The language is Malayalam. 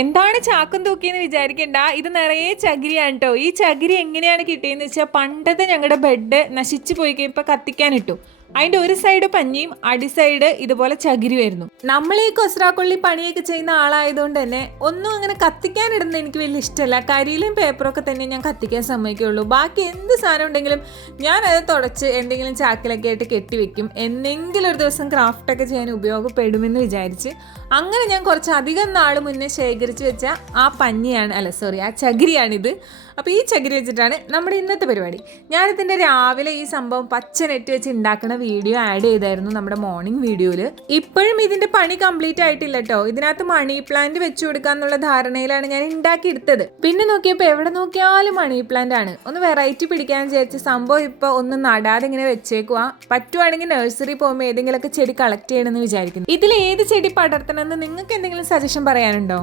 എന്താണ് ചാക്കും തൂക്കിയെന്ന് വിചാരിക്കണ്ട, ഇത് നിറയെ ചകിരിയാണ് കേട്ടോ. ഈ ചകിരി എങ്ങനെയാണ് കിട്ടിയെന്ന് വെച്ചാൽ പണ്ടത്തെ ഞങ്ങളുടെ ബെഡ് നശിച്ചു പോയി കഴിയുമ്പോൾ കത്തിക്കാനിട്ടു. അതിന്റെ ഒരു സൈഡ് പഞ്ഞിയും അടി സൈഡ് ഇതുപോലെ ചകിരി വരുന്നു. നമ്മൾ ഈ കൊസ്രാക്കൊള്ളി പണിയൊക്കെ ചെയ്യുന്ന ആളായതുകൊണ്ട് തന്നെ ഒന്നും അങ്ങനെ കത്തിക്കാനിടുന്നത് എനിക്ക് വലിയ ഇഷ്ടമല്ല. കരിയിലും പേപ്പറൊക്കെ തന്നെ ഞാൻ കത്തിക്കാൻ സമ്മതിക്കുള്ളൂ. ബാക്കി എന്ത് സാധനം ഉണ്ടെങ്കിലും ഞാൻ അത് തുടച്ച് എന്തെങ്കിലും ചാക്കിലൊക്കെ ആയിട്ട് കെട്ടിവെക്കും. എന്തെങ്കിലും ഒരു ദിവസം ക്രാഫ്റ്റൊക്കെ ചെയ്യാൻ ഉപയോഗപ്പെടുമെന്ന് വിചാരിച്ച് അങ്ങനെ ഞാൻ കുറച്ച് അധികം നാൾ മുന്നേ ശേഖരിച്ച് വെച്ച ആ ആ ചകിരിയാണിത്. അപ്പോൾ ഈ ചകിരി വെച്ചിട്ടാണ് നമ്മുടെ ഇന്നത്തെ പരിപാടി. ഞാനിതിൻ്റെ രാവിലെ ഈ സംഭവം പച്ച നെറ്റ് വെച്ച് ഉണ്ടാക്കുന്ന വീഡിയോ ആഡ് ചെയ്തായിരുന്നു നമ്മുടെ മോർണിംഗ് വീഡിയോയിൽ. ഇപ്പോഴും ഇതിൻ്റെ പണി കംപ്ലീറ്റ് ആയിട്ടില്ല കേട്ടോ. ഇതിനകത്ത് മണി പ്ലാന്റ് വെച്ചു കൊടുക്കാന്നുള്ള ധാരണയിലാണ് ഞാൻ ഉണ്ടാക്കിയെടുത്തത്. പിന്നെ നോക്കിയപ്പോൾ എവിടെ നോക്കിയാലും മണി പ്ലാന്റ് ആണ്. ഒന്ന് വെറൈറ്റി പിടിക്കാൻ വിചാരിച്ച സംഭവം ഇപ്പോൾ ഒന്നും നടാതെ ഇങ്ങനെ വെച്ചേക്കുക. പറ്റുവാണെങ്കിൽ നഴ്സറി പോകുമ്പോൾ ഏതെങ്കിലുമൊക്കെ ചെടി കളക്ട് ചെയ്യണമെന്ന് വിചാരിക്കുന്നു. ഇതിൽ ഏത് ചെടി പടർത്തണമെന്ന് നിങ്ങൾക്ക് എന്തെങ്കിലും സജഷൻ പറയാനുണ്ടോ?